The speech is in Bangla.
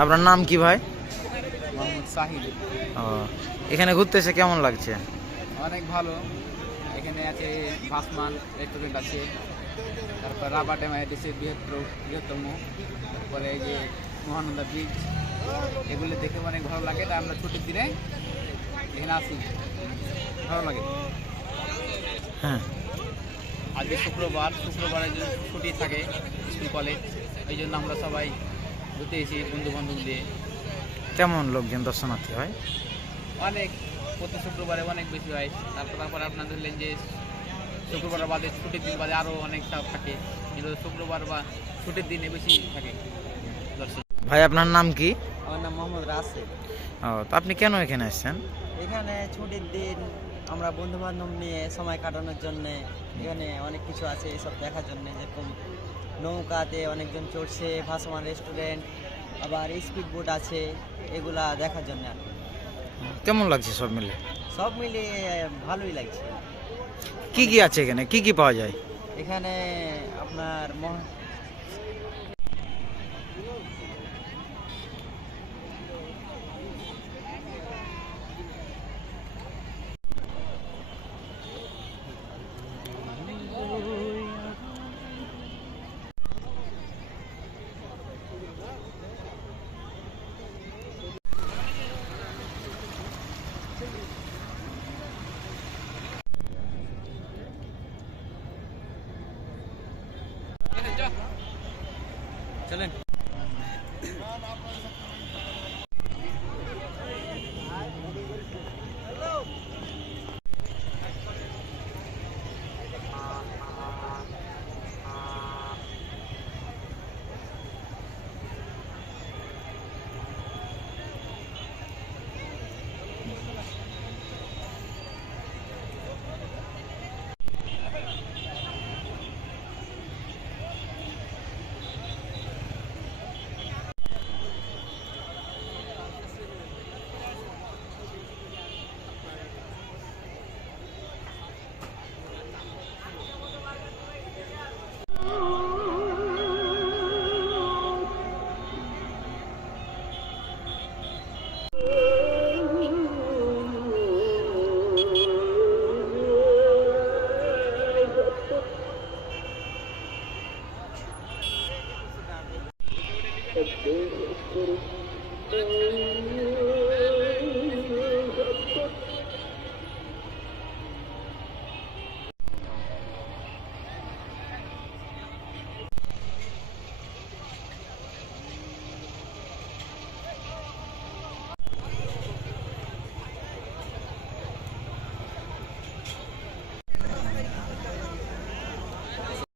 আপনার নাম কি ভাই? মোহাম্মদ সাহিল। ও, এখানে ঘুরতে এসে কেমন লাগছে? অনেক ভালো। এখানে আছে ভাসমান রেস্টুরেন্ট আছে, তারপর রাবার ড্যাম দেশের বৃহত্তম, তারপরে এই যে মহানন্দা ব্রিজ, এগুলো দেখে অনেক ভালো লাগে। তাই আমরা ছুটির দিনে এখানে আসি, ভালো লাগে। হ্যাঁ, আজকে শুক্রবারে যে ছুটি থাকে স্কুল কলেজ, এই জন্য আমরা সবাই ঘুরতে এসেছি বন্ধু বান্ধব দিয়ে। কেমন লোকজন দর্শনার্থী হয়? অনেক, প্রতি শুক্রবারে অনেক বেশি হয়। তারপর আপনার ধরলেন যে শুক্রবার বাদে ছুটির দিন বাদে আরও অনেক থাকে, কিন্তু শুক্রবার বা ছুটির দিনে বেশি থাকে দর্শক। ভাই আপনার নাম কি? আমার নাম মোহাম্মদ রাসেল। ও, তো আপনি কেন এখানে এসেছেন? এখানে ছুটির দিন আমরা বন্ধু বান্ধব নিয়ে সময় কাটানোর জন্যে, এখানে অনেক কিছু আছে এসব দেখার জন্যে, যেরকম নৌকাতে অনেকজন চড়ছে, ভাসমান রেস্টুরেন্ট, আবার স্পিড বোট আছে, এগুলা দেখার জন্য আর কি। কেমন লাগছে সব মিলে? সব মিলিয়ে ভালোই লাগছে। কি কি আছে এখানে, কি কি পাওয়া যায়? এখানে আপনার চলেন। Thank you.